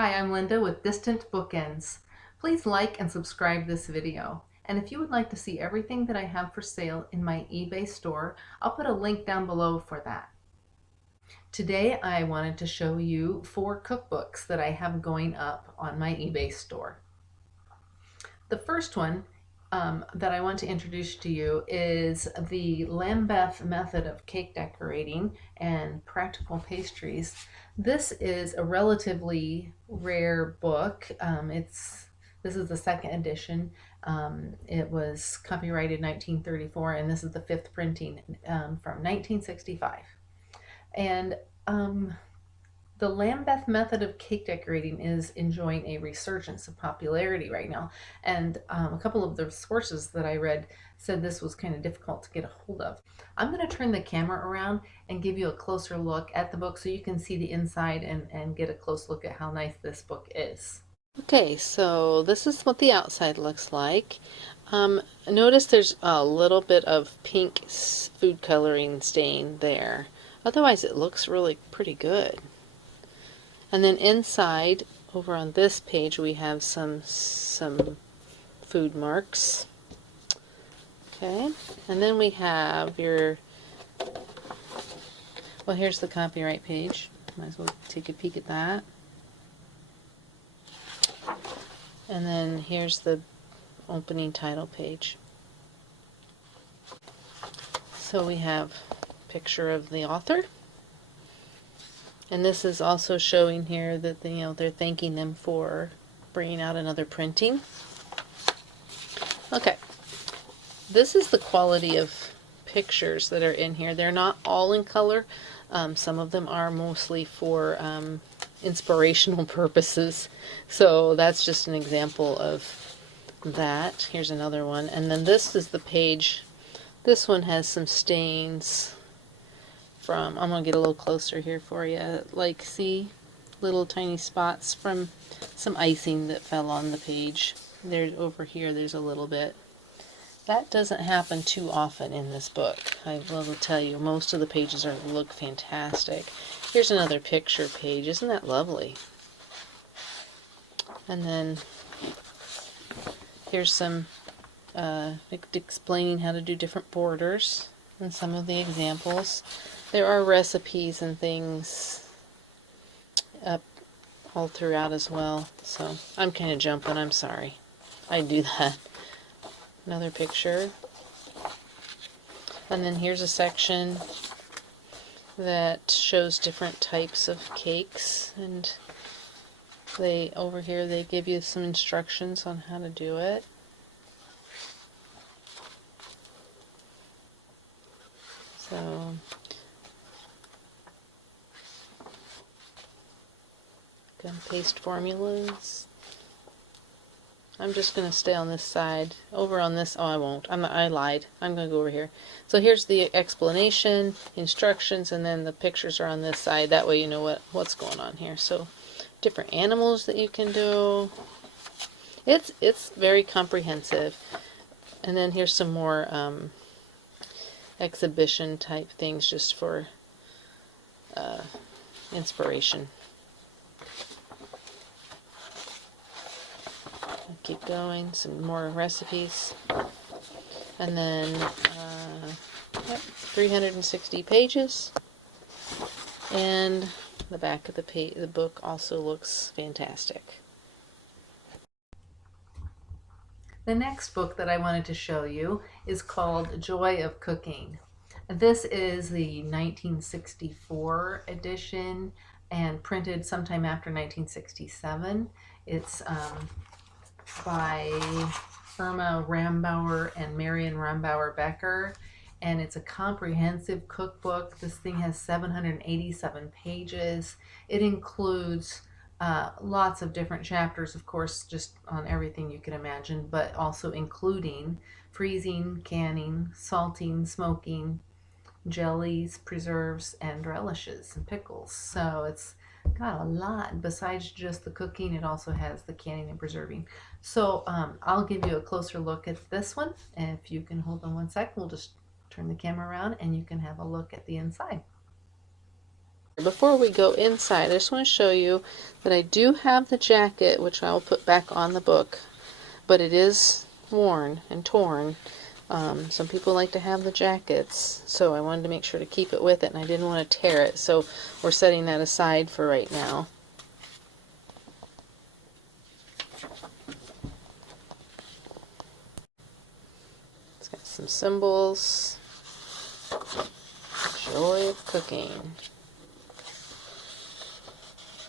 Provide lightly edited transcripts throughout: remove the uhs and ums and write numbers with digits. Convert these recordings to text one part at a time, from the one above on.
Hi, I'm Linda with Distant Bookends. Please like and subscribe this video. And if you would like to see everything that I have for sale in my eBay store, I'll put a link down below for that. Today I wanted to show you 4 cookbooks that I have going up on my eBay store. The first one that I want to introduce to you is the Lambeth Method of Cake Decorating and Practical Pastries. This is a relatively rare book. This is the second edition. It was copyrighted 1934, and this is the 5th printing from 1965. And the Lambeth method of cake decorating is enjoying a resurgence of popularity right now, and a couple of the sources that I read said this was kind of difficult to get a hold of. I'm going to turn the camera around and give you a closer look at the book so you can see the inside and get a close look at how nice this book is. Okay, so this is what the outside looks like. Notice there's a little bit of pink food coloring stain there. Otherwise it looks really pretty good. And then inside, over on this page, we have some food marks. Okay, and then we have your, well, here's the copyright page. Might as well take a peek at that. And then here's the opening title page. So we have a picture of the author. And this is also showing here that they're thanking them for bringing out another printing. Okay, this is the quality of pictures that are in here. They're not all in color. Some of them are mostly for inspirational purposes. So that's just an example of that. Here's another one. And then this is the page. This one has some stains. I'm going to get a little closer here for you. Like, see little tiny spots from some icing that fell on the page. There's over here, there's a little bit. That doesn't happen too often in this book. I will tell you, most of the pages look fantastic. Here's another picture page. Isn't that lovely? And then here's some explaining how to do different borders and some of the examples. There are recipes and things up all throughout as well, so I'm kind of jumping, I'm sorry. I do that. Another picture. And then here's a section that shows different types of cakes, and over here they give you some instructions on how to do it. So gun paste formulas. I'm just going to stay on this side. Over on this, oh, I won't. I lied. I'm going to go over here. So here's the explanation, instructions, and then the pictures are on this side. That way you know what's going on here. So different animals that you can do. It's very comprehensive. And then here's some more exhibition type things just for inspiration. Keep going, some more recipes, and then 360 pages, and the back of the book also looks fantastic. The next book that I wanted to show you is called Joy of Cooking. This is the 1964 edition and printed sometime after 1967. It's by Irma Rambauer and Marion Rambauer Becker, and it's a comprehensive cookbook. This thing has 787 pages. It includes lots of different chapters, of course, just on everything you can imagine, but also including freezing, canning, salting, smoking, jellies, preserves, and relishes and pickles. So it's got a lot. Besides just the cooking, it also has the canning and preserving. So I'll give you a closer look at this one. And if you can hold on one sec, we'll just turn the camera around and you can have a look at the inside. Before we go inside, I just want to show you that I do have the jacket, which I will put back on the book, but it is worn and torn. Some people like to have the jackets, so I wanted to make sure to keep it with it, and I didn't want to tear it, so we're setting that aside for right now. It's got some symbols. Joy of cooking.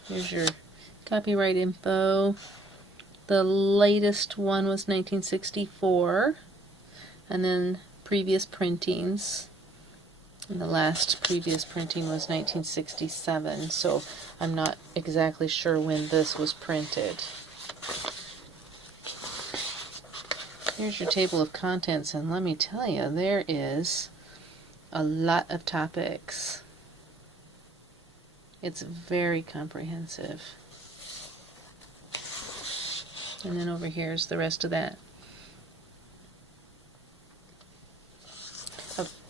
Here's your copyright info. The latest one was 1964, and then previous printings. And the last previous printing was 1967, so I'm not exactly sure when this was printed. Here's your table of contents, and let me tell you, there is a lot of topics. It's very comprehensive. And then over here is the rest of that.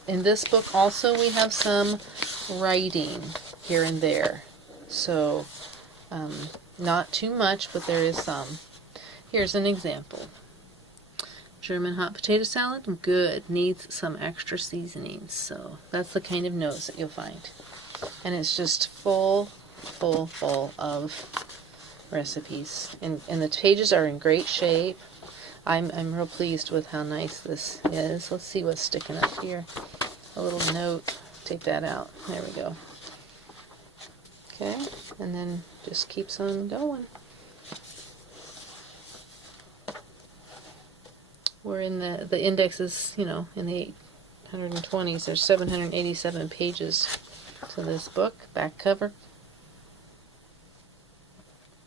In this book also we have some writing here and there. So not too much, but there is some. Here's an example. German hot potato salad, good, needs some extra seasonings. So that's the kind of notes that you'll find. And it's just full of recipes. And the pages are in great shape. I'm real pleased with how nice this is. Let's see what's sticking up here. A little note. Take that out. There we go. Okay, and then just keeps on going. We're in the index is, you know, in the 820s. There's 787 pages to this book. Back cover.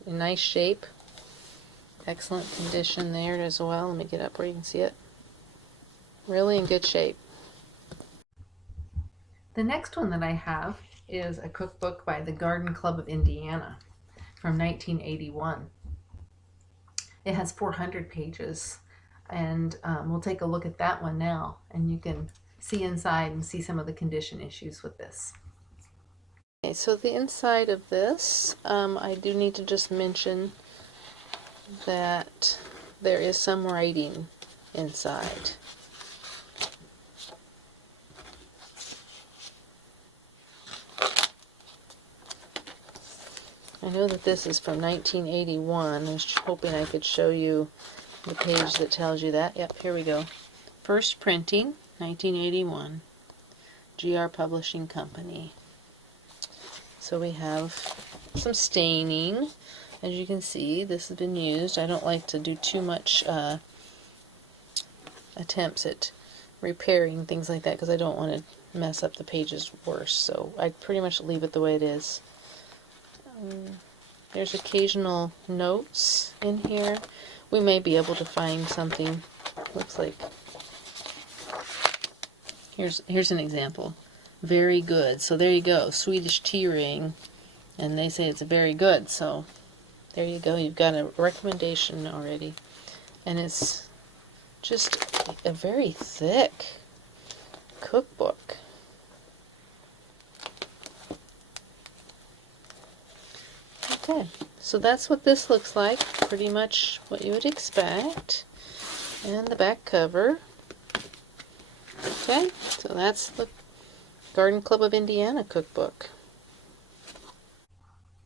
In nice shape. Excellent condition there as well. Let me get up where you can see it. Really in good shape. The next one that I have is a cookbook by the Garden Club of Indiana from 1981. It has 400 pages, and we'll take a look at that one now, and you can see inside and see some of the condition issues with this. Okay, so the inside of this, I do need to just mention that there is some writing inside. I know that this is from 1981. I was hoping I could show you the page that tells you that. Yep, here we go. First printing, 1981. GR Publishing Company. So we have some staining. As you can see, this has been used. I don't like to do too much attempts at repairing things like that because I don't want to mess up the pages worse. So I pretty much leave it the way it is. There's occasional notes in here. We may be able to find something. Looks like here's an example. Very good. So there you go. Swedish tea ring, and they say it's very good. So there you go. You've got a recommendation already, and it's just a very thick cookbook. Okay, so that's what this looks like, pretty much what you would expect. And the back cover. Okay, so that's the Garden Club of Indiana cookbook.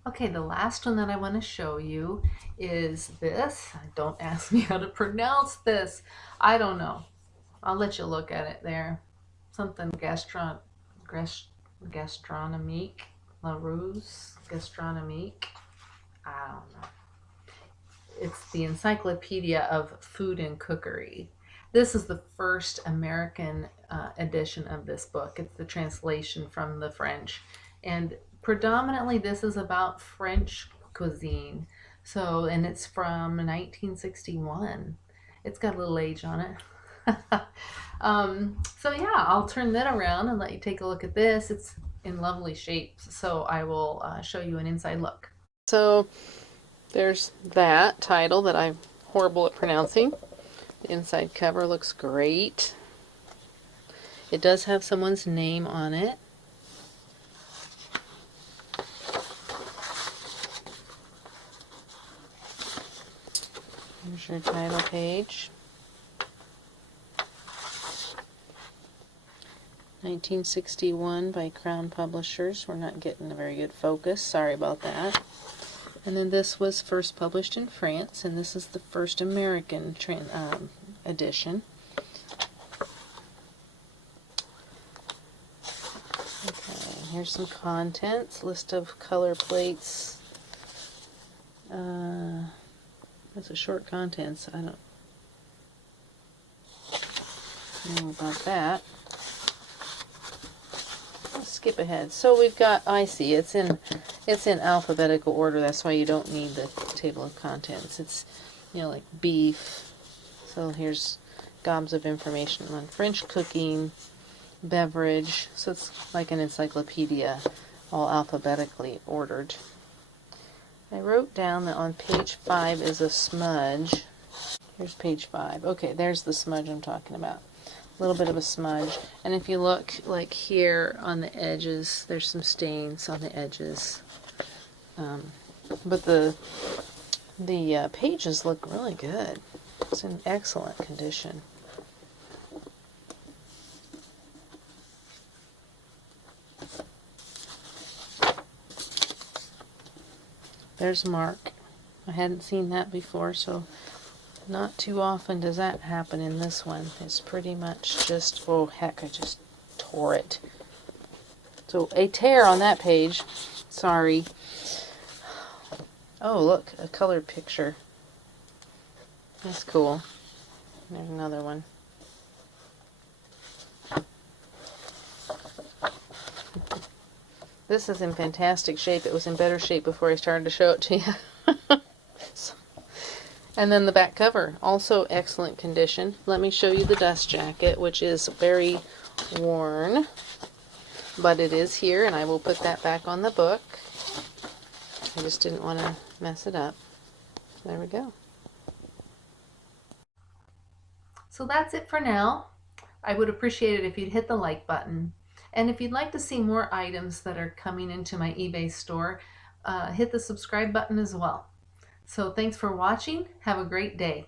Okay, the last one that I want to show you is this. Don't ask me how to pronounce this. I don't know. I'll let you look at it there. Something gastronomique. Larousse Gastronomique. I don't know. It's the Encyclopedia of Food and Cookery. This is the first American edition of this book. It's the translation from the French. And predominantly this is about French cuisine. So, and it's from 1961. It's got a little age on it. So yeah, I'll turn that around and let you take a look at this. It's in lovely shape. So I will show you an inside look. So there's that title that I'm horrible at pronouncing. The inside cover looks great. It does have someone's name on it. Here's your title page. 1961 by Crown Publishers. We're not getting a very good focus. Sorry about that. And then this was first published in France, and this is the first American edition. Okay, here's some contents. List of color plates. That's a short contents. I don't know about that. Let's skip ahead. So we've got, I see, it's in alphabetical order. That's why you don't need the table of contents. It's, you know, like beef. So here's gobs of information on French cooking, beverage. So it's like an encyclopedia, all alphabetically ordered. I wrote down that on page 5 is a smudge. Here's page 5. Okay, there's the smudge I'm talking about. A little bit of a smudge. And if you look, like here on the edges, there's some stains on the edges. But the pages look really good. It's in excellent condition. There's Mark. I hadn't seen that before, so not too often does that happen in this one. It's pretty much just, oh heck, I just tore it. So a tear on that page. Sorry. Oh, look, a colored picture. That's cool. There's another one. This is in fantastic shape. It was in better shape before I started to show it to you. And then the back cover, also excellent condition. Let me show you the dust jacket, which is very worn, but it is here, and I will put that back on the book. I just didn't want to mess it up. There we go. So that's it for now. I would appreciate it if you'd hit the like button. And if you'd like to see more items that are coming into my eBay store, hit the subscribe button as well. So thanks for watching. Have a great day.